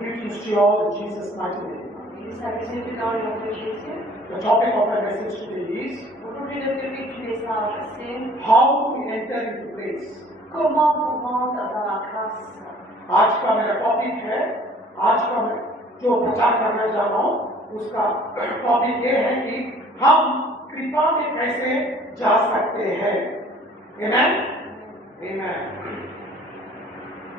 Greetings to you all in Jesus' mighty name. Il s'agit dans le nom de Jésus. The topic of my message today is Aujourd'hui, le public du message, c'est how to enter into grace. comment vous rendre dans la grâce. आज का मेरा topic है, आज का मैं जो प्रचार करना जा रहा हूँ उसका टॉपिक ये है कि हम कृपा में कैसे जा सकते हैं. Amen? Amen.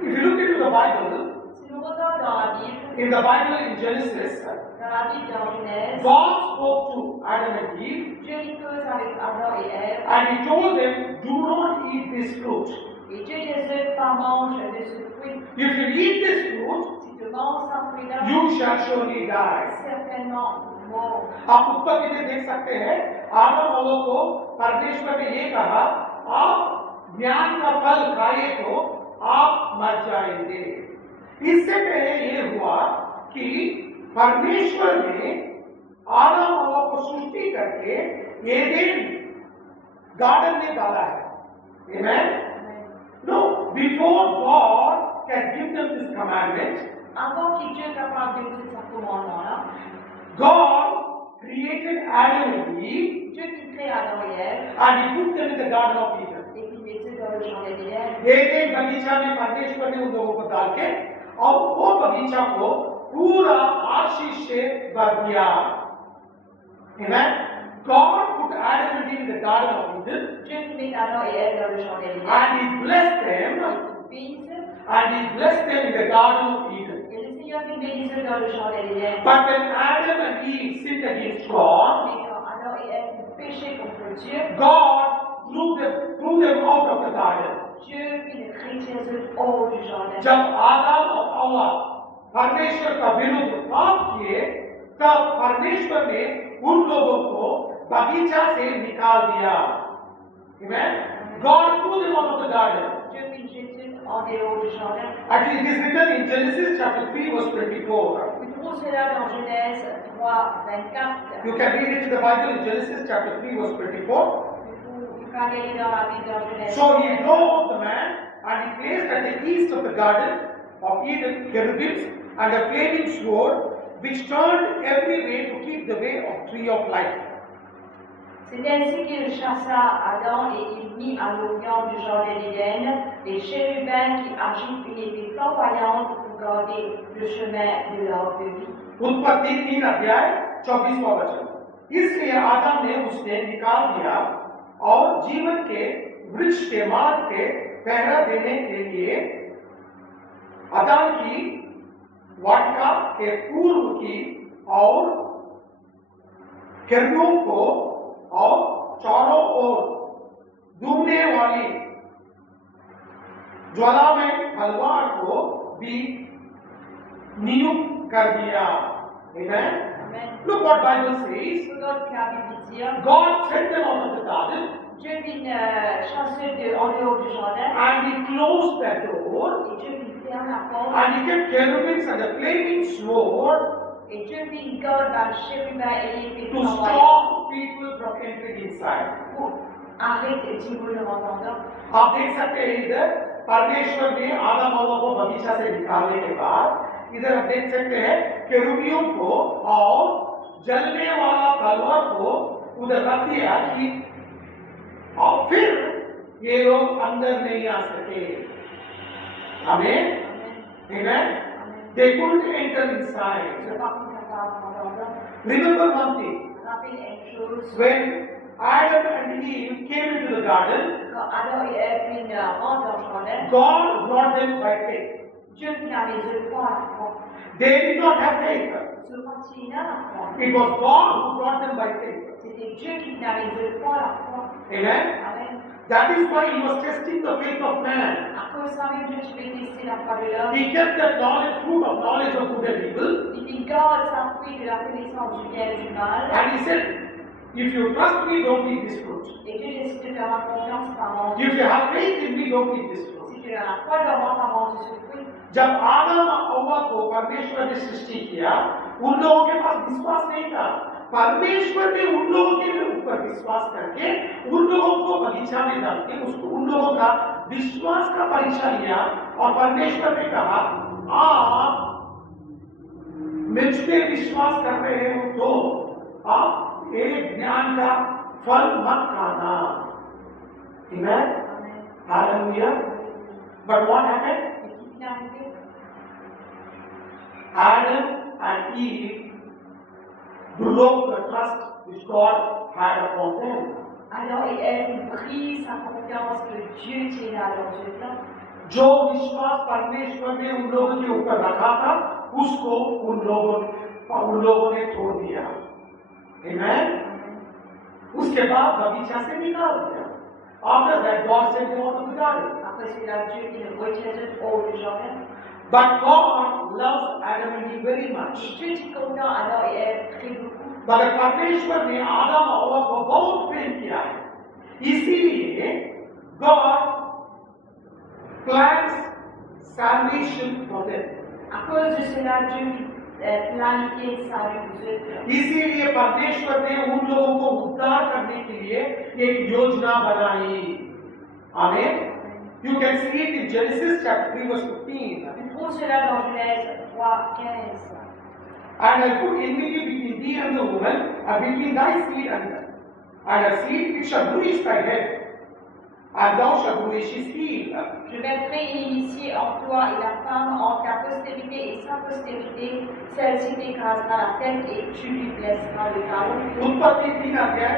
If you look into the Bible, Si nous regardons dans la Bible, in the Bible in Genesis, dans la Bible dans Genèse, God spoke to Adam and Eve Dieu dit cause avec Adam et Ève, and He told them, do not eat this fruit. et Dieu disait, pas mange de ce fruit. If you eat this fruit, Si tu manges ce fruit-là, you shall surely die. certainement mort. आप उत्पत्ति में देख सकते हैं, आदम और हव्वा को परमेश्वर ने ये कहा, आप ज्ञान का फल खाए तो आप मर जाएंगे. इससे पहले ये हुआ कि परमेश्वर ने आदम और हव्वा को सृष्टि करके एदेन गार्डन में डाला है. Amen? No, before God can give them this commandment, Avant que Dieu capable de donner ce commandement-là, God created Adam and Eve Dieu qui crée Adam et Ève, and He put them in the Garden of Eden. et qui mettait dans le jardin d'Éden, एक बगीचा में परमेश्वर ने उन लोगों को डाल के और वो बगीचा को पूरा आशीष से भर दिया. Amen? God put Adam and Eve in the Garden of Eden Dieu qui met Adam et Ève dans le jardin d'Éden, and He blessed them in the Garden of Eden. et le Seigneur qui bénissait dans le jardin d'Éden. But when Adam and Eve sinned against God, Mais quand Adam et Ève ont péché contre Dieu, God threw them out of the garden. Dieu fit les chrétiens hors du jardin. जब आदम और हव्वा परमेश्वर का विरुद्ध पाप किए, तब परमेश्वर ने उन लोगों को बगीचा से निकाल दिया. Amen? God threw them out of the garden. Dieu fit Jésus en dehors du jardin. Actually, it is written in Genesis chapter 3, verse 24. Nous trouvons cela dans Genèse 3, 24. You can read it in the Bible in Genesis chapter 3, verse 24. Vous pouvez aller dans la Bible dans Genèse. So he drove out the man, and he placed at the east of the garden of Eden cherubims and a flaming sword, which turned every way to keep the way of tree of life. C'est ainsi qu'il chassa Adam et il mit à l'orient du jardin d'Éden les chérubins qui agitent une épée flamboyante pour garder le chemin de l'arbre de vie. उत्पत्ति 3 अध्याय 24वां वचन. इसलिए आदम ने उसे निकाल दिया और जीवन के वृक्ष के मार्ग के पहरा देने के लिए आदम की वाटिका के पूर्व की और केरूबियों को और चारों ओर डूबने वाली ज्वाला में तलवार को भी नियुक्त कर दिया. Amen? Amen. Look what Bible says. Regarde ce que la Bible dit. God sent them out of the garden Dieu vit chasser en dehors du jardin and He closed the door et Dieu vit fermer la porte and He kept cherubims and the flaming sword et Dieu vit garde dans le chérubin et l'épée to flamboyante stop people from entering inside. pour arrêter si vous le entendez. आप देख सकते हैं इधर परमेश्वर ने आदम और हव्वा को बगीचा से निकालने के बाद इधर आप देख सकते हैं केरूबियों को और जलने वाला तलवार को उधर रख दिया कि और फिर ये लोग अंदर नहीं आ सके. आमीन. Amen. They couldn't enter inside. Je ne sais pas si vous entendez. Remember one thing. Rappelez une chose. When Adam and Eve came into the garden, Quand Adam et Ève rentrent dans le jardin, God brought them by faith. Dieu qui a les yeux croient à la foi. They did not have faith. Se continue à la foi. It was God who brought them by faith. C'était Dieu qui a les yeux croient à la foi. Amen. Amen. That is why He was testing the faith of man. À cause de ça, même Dieu, tu peux tester la foi de l'homme. He kept that fruit of knowledge of good and evil, Il garde sa fruit de la connaissance du bien et du mal. and He said, if you trust me, don't eat this fruit. Et Dieu décide de faire confiance par manger. If you have faith in me, don't eat this fruit. Si tu as la foi de moi par manger ce fruit, जब आदम और हव्वा को परमेश्वर ने सृष्टि किया, उन लोगों के पास विश्वास नहीं था. परमेश्वर ने उन लोगों के ऊपर विश्वास करके उन लोगों को बगीचा में डाल के उसको उन लोगों का विश्वास का परीक्षा लिया और परमेश्वर ने कहा आप मुझ पे विश्वास कर रहे हो तो आप एक ज्ञान का फल मत खाना। Amen? Hallelujah. But what happened? Adam and Eve broke the trust which God had upon them. Alors Ève ont pris sa confiance que Dieu tirait à leur œuvre. जो विश्वास परमेश्वर ने उन लोगों के ऊपर रखा था उसको उन लोगों ने छोड़ दिया। Amen? उसके बाद बगीचा से निकाल दिया। After that, God sent them out of the garden. Après cela, Dieu il les retiré hors du jardin. But God loves Adam and Eve very much. Dieu était content alors Ève très beaucoup. मगर परमेश्वर ने आदम और हव्वा को बहुत प्रेम किया है, इसीलिए God plans salvation for them. À cause de cela, Dieu planifié le salut pour eux. इसीलिए परमेश्वर ने उन लोगों को उद्धार करने के लिए एक योजना बनाई। आमीन। You can see it in Genesis chapter 3 verse 15. On trouve cela dans Genèse 3:15. And I put enmity between thee and the woman, and between thy seed and her seed, it shall bruise thy head, and thou shalt bruise his heel. Je mettrai inimitié en toi et la femme, en ta postérité et sa postérité, celle-ci t'écrasera la tête et tu lui blesseras le talon. उत्पत्ति 3:15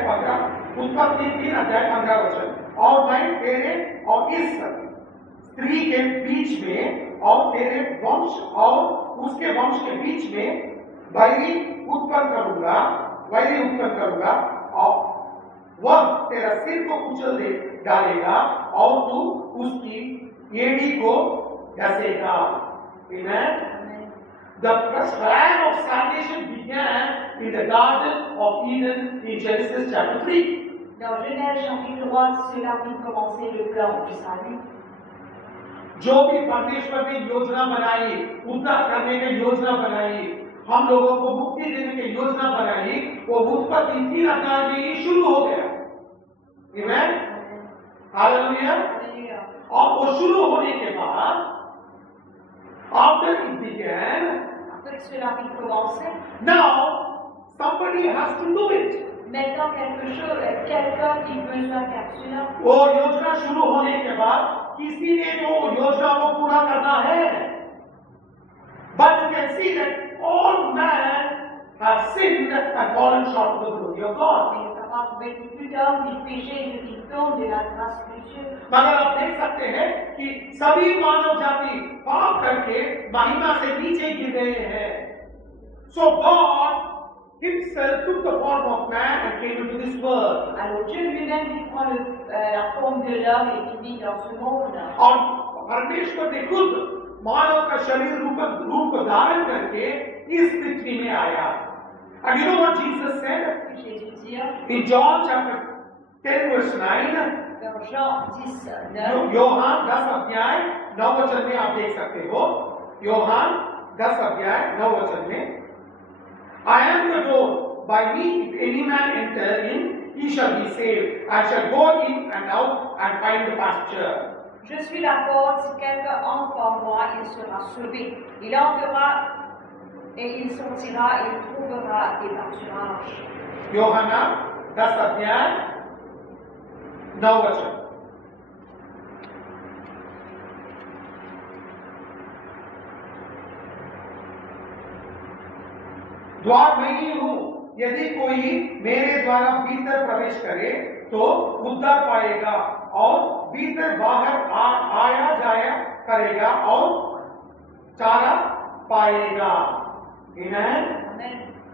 वचन। और मैं तेरे और इस स्त्री के बीच में और तेरे वंश और उसके वंश के बीच में वैरी उत्पन्न करूंगा और वह तेरा सिर को कुचल दे डालेगा और तू उसकी एड़ी को डसेगा। Amen. The plan of salvation began in the Garden of Eden in Genesis chapter 3. Dans Genèse chapitre 3, cela vient commencer le plan du salut. जो भी परमेश्वर ने योजना बनाई, उद्धार करने की योजना बनाई, हम लोगों को मुक्ति देने की योजना बनाई, वो उत्पत्ति 3 अध्याय में ही शुरू हो गया। Amen? Hallelujah. और वो शुरू होने के बाद after it began, Après que cela vient commencer, now somebody has to do it. maintenant quelqu'un qui besoin faire cela. वो योजना शुरू होने के बाद किसी ने तो योजना को पूरा करना है। But you can see that all men have sinned and fallen short of the glory of God. Mais on va trouver plus d'hommes qui péchaient et qui tombent de la grâce de Dieu. मगर आप देख सकते हैं कि सभी मानव जाति पाप करके महिमा से नीचे गिर गए हैं। So God Himself took the form of man and came into this world. Alors Dieu lui-même il prend la forme de l'homme et il vit dans ce monde. और परमेश्वर ने खुद मानव का शरीर रूप धारण करके इस पृथ्वी में आया। And you know what Jesus said? Jésus dit In John chapter 10 verse 9, dans Jean 10:9, Yohan 10 अध्याय 9 वचन में आप देख सकते हो। योहान 10 अध्याय 9 वचन में, I am the door, by me if any man enter in, he shall be saved, and shall go in and out and find the pasture. Je suis la porte, si quelqu'un entre par moi, il sera sauvé. Il entrera et il sortira et il trouvera des pâturages. Yohana 10 अध्याय 9 वचन। द्वार मैं ही हूं, यदि कोई मेरे द्वारा भीतर प्रवेश करे तो उद्धार पाएगा और भीतर बाहर आया जाया करेगा और चारा पाएगा। Amen.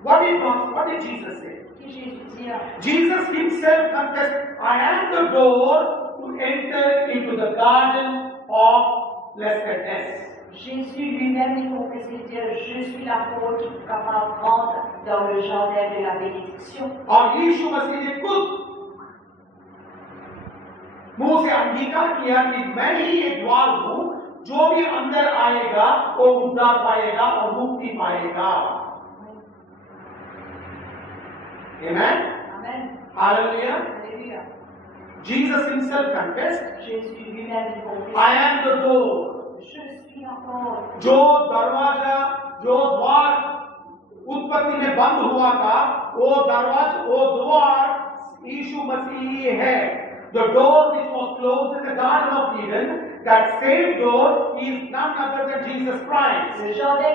What did Jesus say? Jesus Himself confessed, I am the door to enter into the garden of blessedness. Jésus lui-même il confessait dire, je suis la porte qui va rentrer dans le jardin de la bénédiction. और यीशु मसीह ने खुद मुंह से अंगीकार किया कि मैं ही ये द्वार हूं, जो भी अंदर आएगा वो उद्धार पाएगा और मुक्ति पाएगा। Amen. Amen. Hallelujah. Alléluia. Jesus Himself confessed, Jésus lui-même il confessait, I am the door. je suis la porte. जो दरवाजा, जो द्वार उत्पत्ति में बंद हुआ था, वो द्वार यीशु मसीह ही है। The door which was closed in the Garden of Eden, that same door is none other than Jesus Christ. Le jardin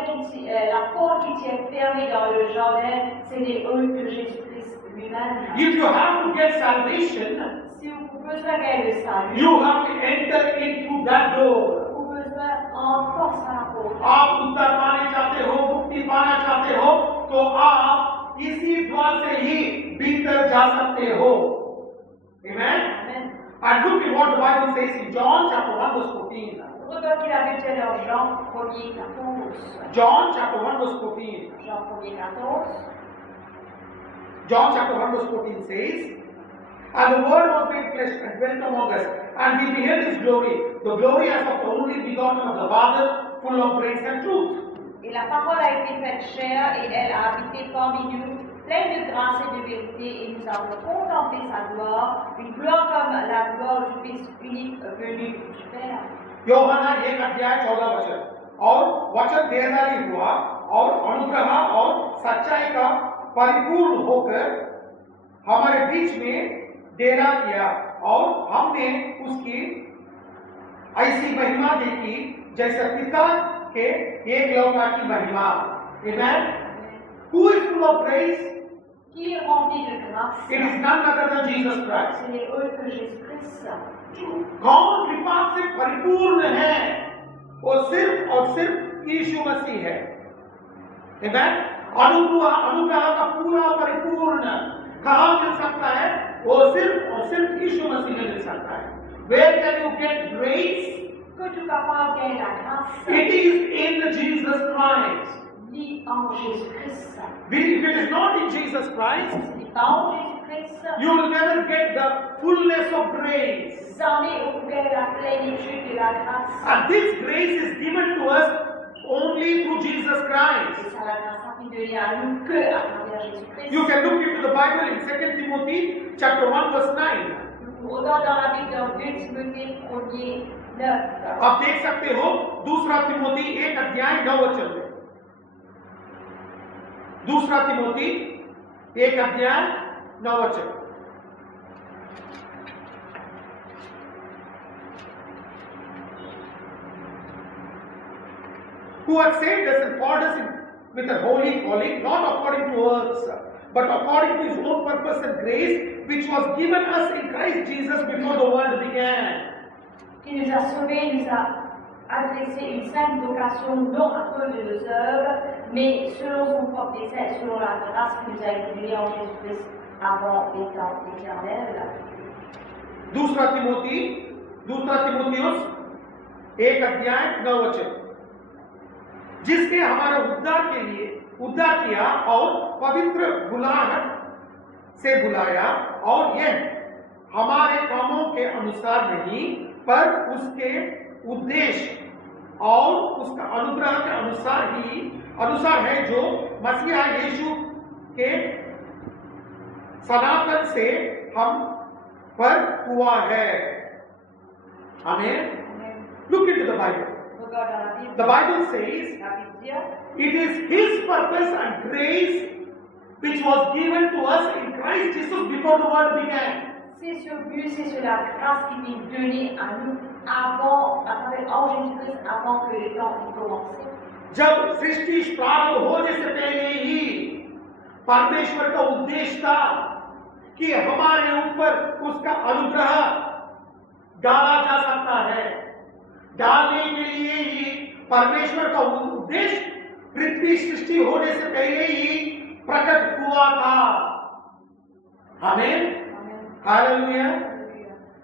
la porte qui tient fermée dans le jardin, ce n'est eux que Jésus-Christ lui-même. If you have to get salvation, Si vous avez besoin gagner le salut, you have to enter in through that door. vous avez besoin en force à la porte. आप उत्तर पाने चाहते हो, मुक्ति पाना चाहते हो, तो आप इसी द्वार से ही भीतर जा सकते हो। Amen. Amen. And look at what the Bible says in John chapter 1 verse 14. Regardez la Bible dans Jean 1er 14. John chapter 1 verse 14. Jean 1er 14. John chapter 1 verse 14 says, and the word was made flesh and dwelt among us, and we beheld his glory, the glory as of the only begotten of the Father, full of grace and truth. Et la parole a été faite chair et elle a habité parmi nous, pleine de grâce et de vérité, et nous avons contemplé sa gloire, une gloire comme la gloire du Fils unique venu du Père. Yohanna 1:14 वचन, और वचन देहधारी हुआ और अनुग्रह और सच्चाई का परिपूर्ण होकर हमारे बीच में डेरा किया, और हमने उसकी ऐसी महिमा देखी जैसे पिता के एकलौता की महिमा। Amen. Who is full of grace? Qui est rempli de grâce? It is none other than Jesus Christ. Ce n'est eux que Jésus-Christ. कौन कृपा से परिपूर्ण है? वो सिर्फ और सिर्फ यीशु मसीह है। Amen. अनुग्रह का पूरा परिपूर्ण कहाँ मिल सकता है? वो सिर्फ और सिर्फ यीशु मसीह में मिल सकता है। Where can you get grace? Que tu capable de la grâce? It is in Jesus Christ. Ni en Jésus-Christ. If it is not in Jesus Christ, Ce n'est pas en Jésus-Christ. you will never get the fullness of grace. Jamais au cœur la plénitude de la grâce. And this grace is given to us only through Jesus Et Christ. ça, la grâce a été donnée à nous que à travers Jésus-Christ. You can look into the Bible in 2 Timothy chapter 1 verse 9. Nous regardons dans la Bible dans 2 Timothée 1er 9. आप देख सकते हो दूसरा तिमोथी 1:9 वचन में। दूसरा तिमोथी 1:9 वचन। Who hath saved us and called us with a holy calling, not according to works, but according to his own purpose and grace, which was given us in Christ Jesus before the world began. Qui nous a sauvés, nous a adressé une sainte vocation, non à cause de nos œuvres, mais selon son propre dessein, selon la grâce qui nous a été donnée en Jésus-Christ avant les temps éternels. दूसरा तिमोथियुस 1:9 वचन, जिसने हमारा उद्धार किया और पवित्र बुलाहट से बुलाया, और यह हमारे कामों के अनुसार नहीं पर उसके उद्देश्य और उसका अनुग्रह के अनुसार है, जो मसीहा यीशु के सनातन से हम पर हुआ है। आमीन। Look into the Bible. Regarde dans la Bible. The Bible says La Bible dit, it is His purpose and grace which was given to us in Christ Jesus before the world began. c'est ce but, c'est sur la grâce qui est donnée à nous avant, à travers en Jésus-Christ, avant que les temps aient commencé. जब सृष्टि प्रारंभ होने से पहले ही परमेश्वर का उद्देश्य था कि हमारे ऊपर उसका अनुग्रह डाला जा सकता है। डालने के लिए ही परमेश्वर का उद्देश्य पृथ्वी सृष्टि होने से पहले ही प्रकट हुआ था। आमीन। Hallelujah.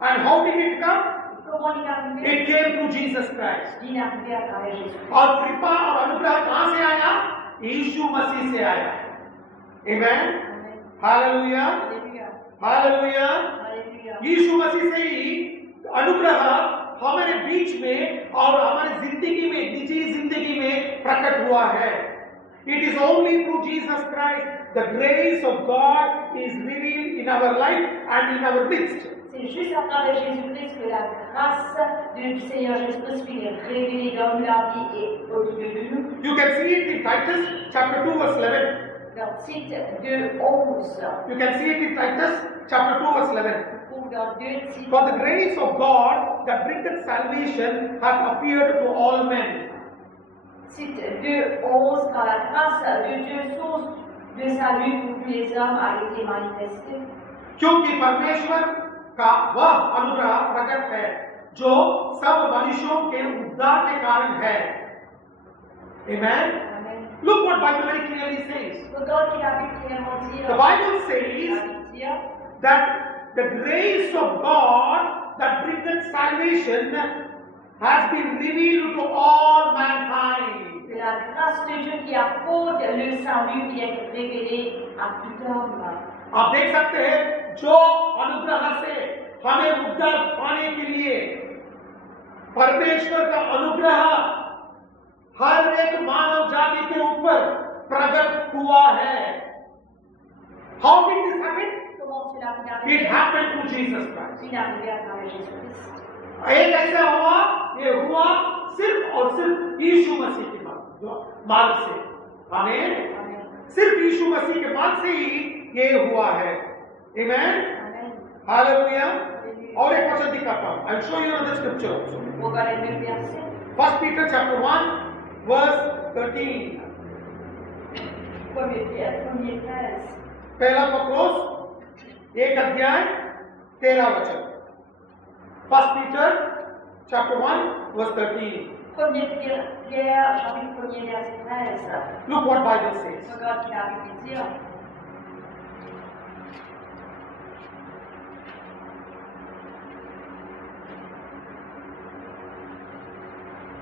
And how did it come? Comment il est arrivé? It came through Jesus Christ. Il est arrivé à travers Jésus. और कृपा और अनुग्रह कहां से आया? यीशु मसीह से आया। Amen. Hallelujah. Alléluia. Hallelujah. Alléluia. यीशु मसीह से ही अनुग्रह हमारे बीच में और हमारी जिंदगी में, निजी जिंदगी में प्रकट हुआ है। It is only through Jesus Christ the grace of God is revealed in our life and in our midst. C'est C'est juste à travers Jésus-Christ que la grâce du Seigneur Jésus-Christ finit révélée dans la vie et au milieu de nous. You can see it in Titus chapter 2 verse 11. Dans Tite 2:11. You can see it in Titus chapter 2 verse 11. Ou dans 2 Tite. For the grace of God that bringeth salvation hath appeared to all men. Tite 2:11, quand la grâce de Dieu, source de salut pour tous les hommes, a été manifestée. क्योंकि परमेश्वर का वह अनुग्रह प्रकट है जो सब मनुष्यों के उद्धार के कारण है. Amen. Amen. Look what Bible very clearly says. Regarde qu'il a pu clairement dire. The Bible says that the grace of God that bringeth salvation has been revealed to all mankind. La grâce de Dieu qui apporte le salut qui est révélé à tout homme. आप देख सकते हैं जो अनुग्रह से हमें उद्धार पाने के लिए परमेश्वर का अनुग्रह हर एक मानव जाति के ऊपर प्रकट हुआ है. How did this happen? Comment cela peut It arriver? happened through Jesus Christ. Il est arrivé à travers Jésus-Christ. एक ऐसा हुआ, ये हुआ सिर्फ और सिर्फ यीशु मसीह के मार्ग से. हमें Amen. सिर्फ यीशु मसीह के मार्ग से ही ये हुआ है. Amen. Amen. Hallelujah. और एक वचन दिखाता हूं. I'll show you another scripture also. Regardez le verset. 1 Peter chapter 1 verse 13. Premier Pierre, premier 13. पहला पत्रोस 1 अध्याय 13 वचन. 1 Peter chapter 1 verse 13. Premier Pierre, chapitre 1er, verset 13. Look what Bible says. Regarde qu'il a pu dire.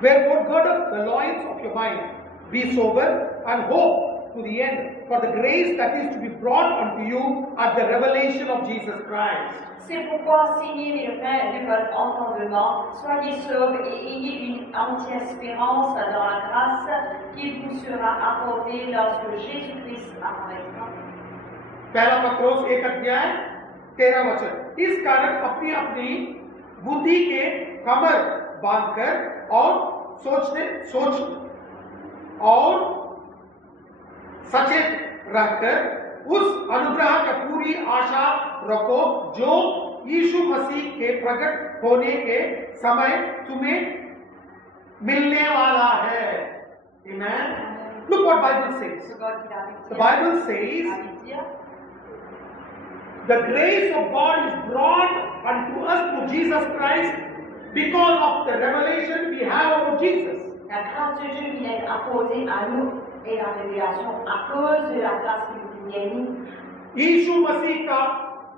Wherefore gird up the loins of your mind, be sober and hope to the end for the grace that is to be brought unto you at the revelation of Jesus Christ. C'est pourquoi signez les reins de votre entendement, soyez sobres et ayez une entière espérance dans la grâce qui vous sera apportée lorsque Jésus-Christ apparaîtra. पहला पत्रोस 1 अध्याय 13 वचन. इस कारण अपनी अपनी बुद्धि के कमर बांधकर और सचेत रहकर उस अनुग्रह का पूरी आशा रखो जो यीशु मसीह के प्रकट होने के समय तुम्हें मिलने वाला है. Amen. Look what Bible says. Regarde qu'il a pu The dire. Bible Il a says pu dire. the grace of God is brought unto us through Jesus Christ because of the revelation we have about Jesus. La grâce de Dieu vient apportée à nous et la révélation à cause de la grâce qui nous vient nous. यीशु मसीह का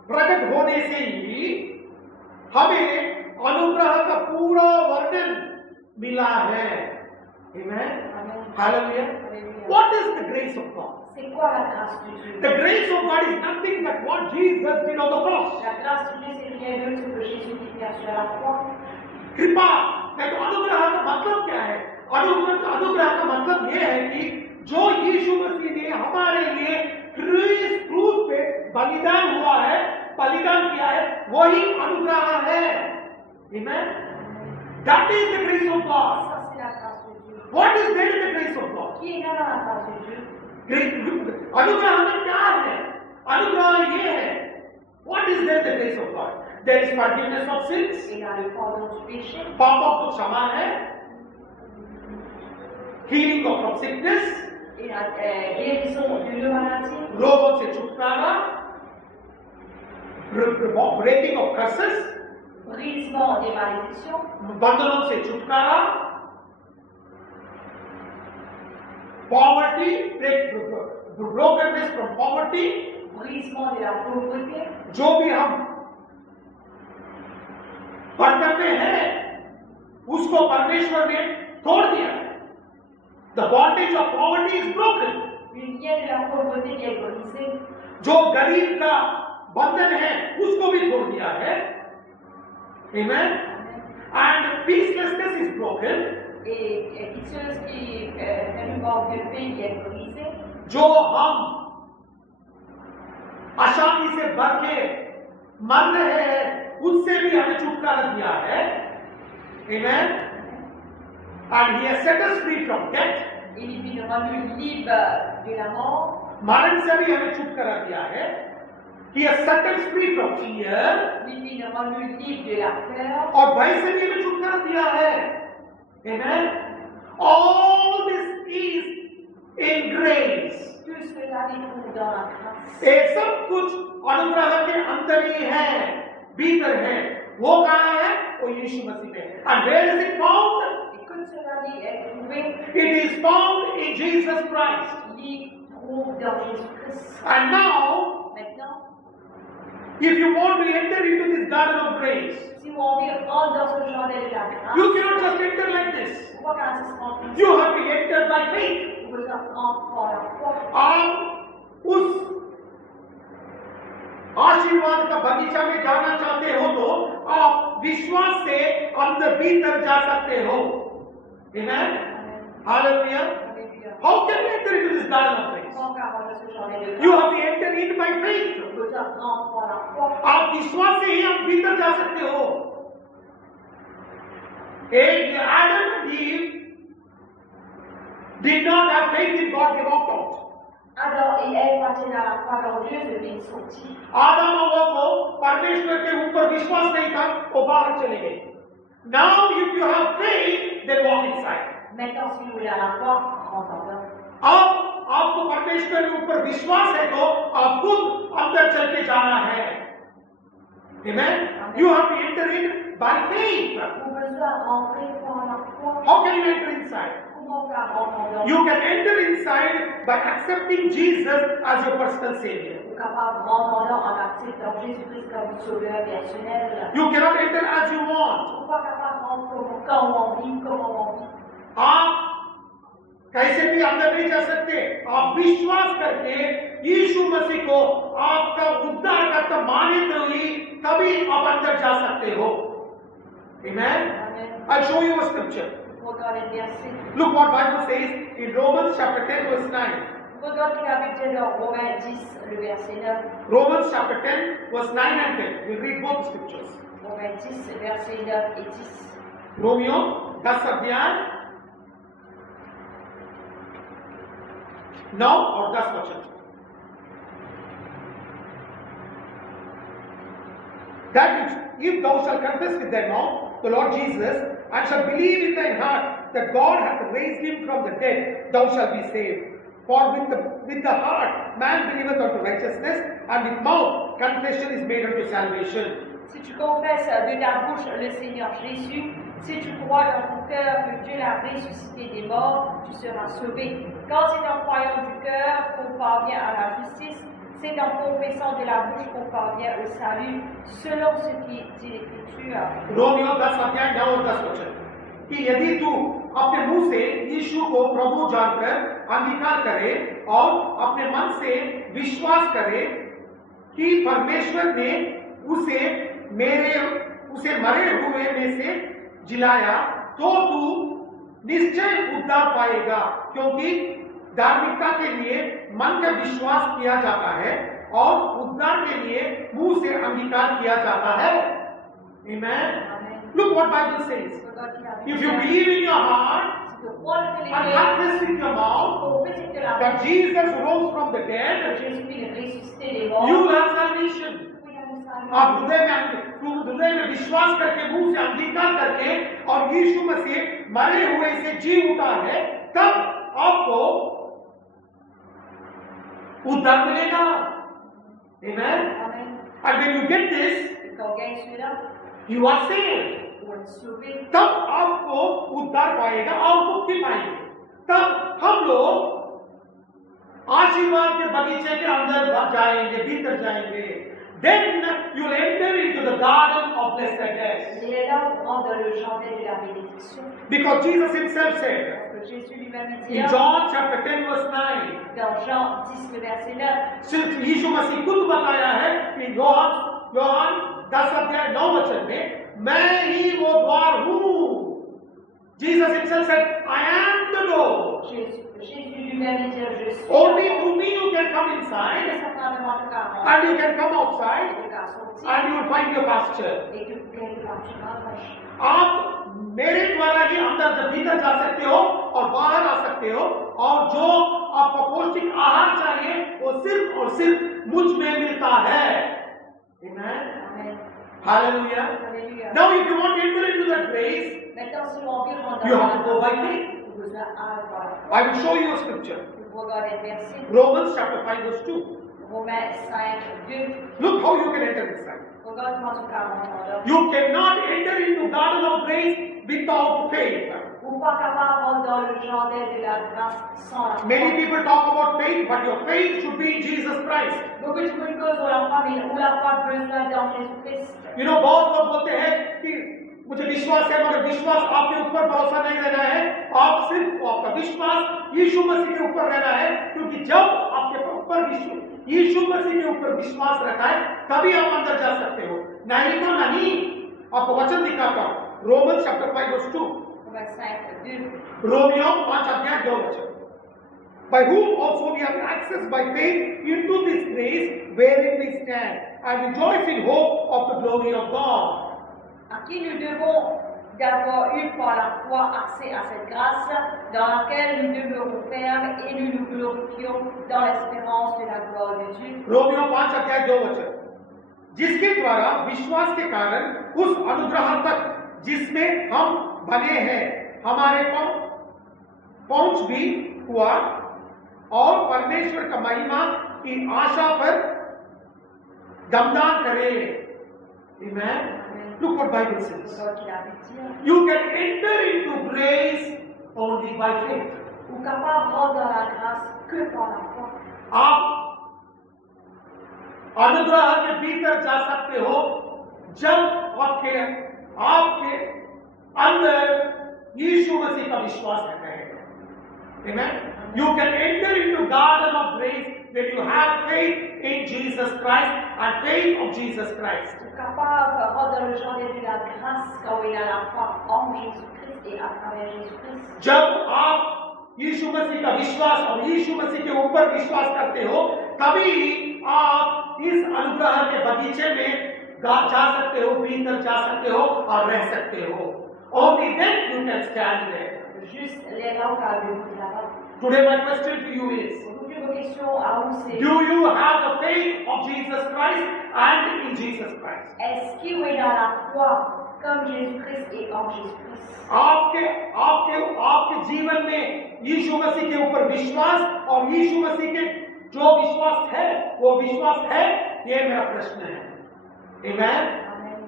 प्रकट होने से ही हमें अनुग्रह का पूरा वर्णन मिला है. Amen. Amen. Hallelujah. Alléluia. What is the grace of God? C'est quoi la grâce de Dieu? The grace of God is nothing but what Jesus did on the cross. La grâce de Dieu, c'est rien d'autre que Jésus qui vient sur la croix. कृपा नहीं तो अनुग्रह का मतलब क्या है? अनुग्रह का मतलब यह है कि जो यीशु मसीह ने हमारे लिए क्रूस पे बलिदान हुआ है, बलिदान किया है, वही अनुग्रह है. Amen. That is the grace of God. Ça, c'est la grâce de Dieu. What is there in the grace of God? Qui est là dans la grâce de Dieu? अनुग्रह में क्या है? अनुग्रह ये है. What is there in the grace of God? There is forgiveness of sins. Il a le pardon du péché, पापों को क्षमा है. Healing from sickness. il a guérison de nos maladies, रोगों से छुटकारा. Breaking of curses. brisement des malédictions, बंधनों से छुटकारा. Poverty, brokenness from poverty. brisement de la pauvreté. जो भी हम बंधन में है उसको परमेश्वर ने तोड़ दिया है. The bondage of poverty is broken. Une lien de la pauvreté qui est brisée. जो गरीब का बंधन है उसको भी तोड़ दिया है. Amen. And peacelessness is broken. Et quelque chose qui fait une banque de paix qui est brisée. जो हम अशांति से भर के मर रहे हैं उससे भी हमें छुटकारा दिया है। Amen. And he has set us free from death. Il est rendu libre de la mort. मरण से भी हमें छुटकारा दिया है। He has set us free from fear. Il est rendu libre de la peur. और भय से भी हमें छुटकारा दिया है। Amen. All this is in grace. Tout cela est trouvé dans la grâce. ये सब कुछ अनुग्रह के अंदर ही है, भीतर है। वो कहाँ है? वो यीशु मसीह में। And where is it found? Et que cela est trouvé, It is found in Jesus Christ. il trouve dans Jésus-Christ. And now, Maintenant, if you want to enter into this garden of grace, si vous envie rentrer dans ce jardin de la grâce, you cannot just enter like this. vous pouvez pas ainsi rentrer. You have to enter by faith. Vous devez rentrer par la foi. आप उस आशीर्वाद का बगीचा में जाना चाहते हो तो आप विश्वास से अंदर भीतर जा सकते हो। Amen. Hallelujah. Alléluia. How can you enter into this garden of grace? Comment rentrer dans ce jardin de You grâce? have to enter in by faith. Vous devez rentrer par la foi. आप विश्वास से ही आप भीतर जा सकते हो। एक Adam and Eve did not have faith in God, they walked out. Adam et Ève partaient dans la foi dans Dieu, depuis ils sortis. आदम और हव्वा को परमेश्वर के ऊपर विश्वास नहीं था, वो बाहर चले गए। Now if you have faith, then walk inside. Maintenant, si vous voulez à la foi, rentre en dedans. अब आपको परमेश्वर के ऊपर विश्वास है तो आप खुद अंदर चल के जाना है। Amen. You have to enter in by faith. Vous devez rentrer par la foi. How can you enter inside? Comment faire rentrer en dedans? You can enter inside by accepting Jesus as your personal Savior. Vous êtes capable de rentrer en dedans en acceptant Jésus-Christ comme sauveur personnel. You cannot enter as you want. Vous n'êtes pas capable de rentrer quand on envie, comme on envie. आप कैसे भी अंदर नहीं जा सकते। आप विश्वास करके यीशु मसीह को आपका उद्धारकर्ता मानते हुए तभी आप अंदर जा सकते हो। Amen. Amen. I'll show you a scripture. Regardez le verset. Look what Bible says in Romans chapter 10 verse 9. Regardez la Bible dans Romains 10, le verset 9. Romans chapter 10 verse 9 and 10. We'll read both scriptures. Romains 10, verset 9 et 10. Romeo 10 अध्याय 9 और 10 वचन। That if thou shalt confess with thy mouth the Lord Jesus, and shalt believe in thine heart that God hath raised him from the dead, thou shalt be saved. For with the heart man believeth unto righteousness, and with mouth confession is made unto salvation. Si tu confesses de ta bouche le Seigneur Jésus, si tu crois dans ton cœur que Dieu l'a ressuscité des morts, tu seras sauvé. Quand c'est en croyant du cœur qu'on parvient à la justice, c'est en confessant de la bouche qu'on parvient au salut, selon ce qui dit l'Écriture. Romeo 10 अध्याय 9 और 10 वचन कि यदि तू अपने मुंह से यीशु को प्रभु जानकर अंगीकार करे और अपने मन से विश्वास करे कि परमेश्वर ने उसे मरे हुए में से जिलाया, तो तू निश्चय उद्धार पाएगा, क्योंकि धार्मिकता के लिए मन का विश्वास किया जाता है और उद्धार के लिए मुंह से अंगीकार किया जाता है। Amen. Look what Bible says. If you believe in your heart and confess with your mouth that Jesus rose from the dead, you will have salvation. आप हृदय में विश्वास करके मुंह से अंगीकार करके और यीशु मसीह मरे हुए से जी उठा है, तब आपको उद्धार मिलेगा। Amen. And when you get this, you are saved. तब आपको उद्धार पाएगा और मुक्ति पाएंगे। तब हम लोग आशीर्वाद के बगीचे के अंदर जाएंगे, भीतर जाएंगे। Then you will enter into the garden of blessedness. Et là, on rentre dans le jardin de la bénédiction. Because Jesus himself said Parce que Jésus lui-même dit in John chapter 10 verse 9, dans Jean 10, le verset 9, सिर्फ यीशु मसीह खुद बताया है कि योहान 10 अध्याय 9 वचन में मैं ही वो द्वार हूँ। Jesus himself said, I am the door. Jésus lui-même dit, je suis. Only through me you can come inside Et ça prend vraiment le carreau. and you can come outside Et le carreau sorti. and you will find your pasture. Et que quelque part tu marches. आप मेरे द्वारा ही अंदर जब भीतर जा सकते हो और बाहर आ सकते हो और जो आपको पौष्टिक आहार चाहिए वो सिर्फ और सिर्फ मुझ में मिलता है। Amen. Amen. Hallelujah. Alléluia. Now if you want to enter into that grace, Maintenant, si on veut rentrer you dans have to go by faith. vous avoir. I will show you a scripture. Vous regardez le verset. Romans chapter 5 verse 2. Romains 5, 2. Look how you can enter inside. Regarde comment tu peux rentrer. You cannot enter into garden of grace without faith. Vous pas capable de rentrer dans le jardin de la grâce sans la foi. Many people talk about faith, but your faith should be in Jesus Christ. Beaucoup de choses où la foi, mais où la foi a besoin dans Jésus-Christ. You know, बहुत लोग बोलते हैं कि मुझे विश्वास है, मगर विश्वास आपके ऊपर भरोसा नहीं रहना है। आप सिर्फ आपका विश्वास यीशु मसीह के ऊपर रहना है, क्योंकि जब आपके ऊपर यीशु मसीह के ऊपर विश्वास रहता है, तभी आप अंदर जा सकते हो। नहीं तो नहीं। आपको वचन दिखाता हूँ। Romans chapter 5 verse 2। Romains 5, 2. रोमियो 5 अध्याय 2 वचन। By whom also we have access by faith into this grace wherein we stand and rejoice in hope of the glory of God. À qui nous devons d'avoir eu par la foi accès à cette grâce dans laquelle nous demeurons fermes et nous nous glorifions dans l'espérance de la gloire de Dieu. Romeo 5 अध्याय 2 वचन। जिसके द्वारा विश्वास के कारण उस अनुग्रह तक जिसमें हम बने हैं हमारे पहुंच भी हुआ और परमेश्वर का महिमा की आशा पर दमदान करें। Amen. Look what Bible says. You can enter into grace only by faith. Ou capable de rentrer dans la grâce que par la foi. आप अनुग्रह के भीतर जा सकते हो जब आपके अंदर यीशु मसीह का विश्वास रहेगा। Amen. You can enter into garden of grace when you have faith in Jesus Christ and faith of Jesus Christ. Capable de rentrer dans le jardin de la grâce quand il a la foi en Jésus-Christ et à travers Jésus-Christ. जब आप यीशु मसीह का विश्वास और यीशु मसीह के ऊपर विश्वास करते हो, तभी आप इस अनुग्रह के बगीचे में जा सकते हो, भीतर जा सकते हो और रह सकते हो। Only then you can stand there. Juste les langues à debout là-bas. Today my question to you is, Aujourd'hui, vos questions à vous c'est: do you have the faith of Jesus Christ and in Jesus Christ? est-ce qu'il est dans la foi comme Jésus-Christ et en Jésus-Christ? आपके जीवन में यीशु मसीह के ऊपर विश्वास और यीशु मसीह के जो विश्वास है वो विश्वास है, ये मेरा प्रश्न है। Amen. Amen.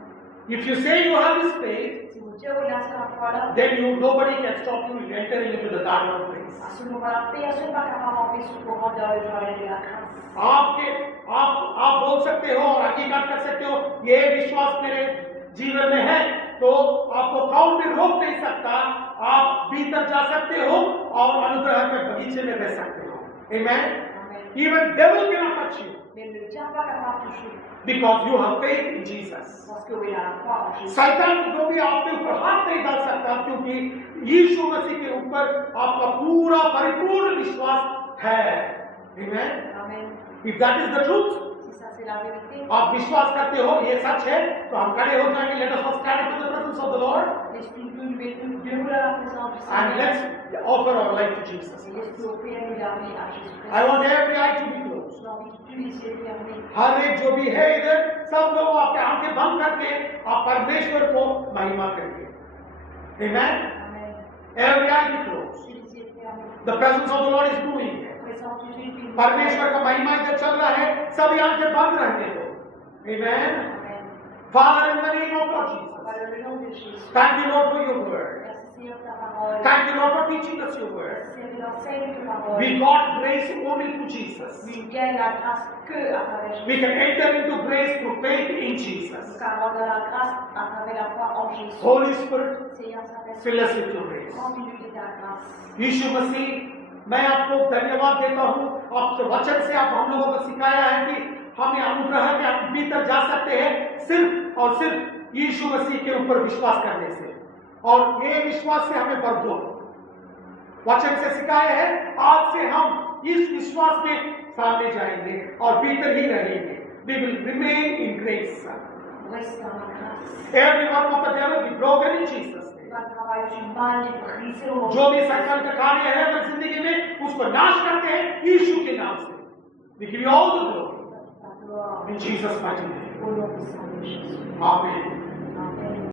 If you say you have this faith, Si vous dites oui, là, c'est la foi là, then nobody can stop you entering into the garden of grace. à ce moment-là, personne ne va capable d'empêcher pour rentrer dans le jardin de la grâce. आप बोल सकते हो और अंगीकार कर सकते हो ये विश्वास मेरे जीवन में है, तो आपको कौन भी रोक नहीं सकता। आप भीतर जा सकते हो और अनुग्रह के बगीचे में रह सकते हो। Amen. Amen. Even devil cannot touch you Mais le diable va capable de toucher because you have faith in Jesus. parce que oui, il a la foi en Jésus. शैतान को भी आपके ऊपर हाथ नहीं डाल सकता, क्योंकि यीशु मसीह के ऊपर आपका पूरा परिपूर्ण विश्वास है। Amen. Amen. If that is the truth, Si ça c'est la vérité, आप विश्वास करते हो ये सच है, तो हम खड़े हो जाएंगे। Let us all stand into the presence of the Lord l'Esprit de nous met nous debout dans la présence du and Seigneur. let's offer our life to Jesus. Et l'Esprit offrir nous la vie à Jésus-Christ. I want every eye to be closed. J'ai envie que tous les yeux fermés. हर एक जो भी है इधर, सब लोग आपके आंखें बंद करके आप परमेश्वर को महिमा करिए। Amen. Amen. Every eye be closed. Tous les yeux fermés. The presence of the Lord is moving here. Présence de Jésus. परमेश्वर का महिमा इधर चल रहा है, सभी आंखें बंद रहने दो। Amen. Amen. Father, in the name of Lord Jesus, Par le nom de Jésus. thank you Lord for your word. Merci Seigneur pour ta parole. Thank you Lord for teaching us your word. Seigneur, enseigne ta parole. We got grace only through Jesus. Nous gagnons la grâce que à travers Jésus. We can enter into grace through faith in Nous Jesus. avons de la grâce à travers la foi en Jésus. Holy Spirit, Seigneur, Saint-Esprit, fill us with your grace. remplis-nous de ta grâce. यीशु मसीह, मैं आपको धन्यवाद देता हूँ। आपके वचन से आप हम लोगों को सिखाया है कि हम ये अनुग्रह के भीतर जा सकते हैं सिर्फ और सिर्फ यीशु मसीह के ऊपर विश्वास करने से, और ये विश्वास से हमें भर दो। वचन से सिखाया है, आज से हम इस विश्वास में सामने जाएंगे और भीतर ही रहेंगे। We will remain in grace. Reste dans la grâce. Every work of the devil be broken in Jesus' name. Le travail du mal est brisé au nom जो भी de Jésus. संकल्प का कार्य है हमारी जिंदगी में, उसको नाश करते हैं यीशु के नाम से। We give you all the glory La gloire in Jesus' mighty name. au nom du Saint de Jésus. Amen.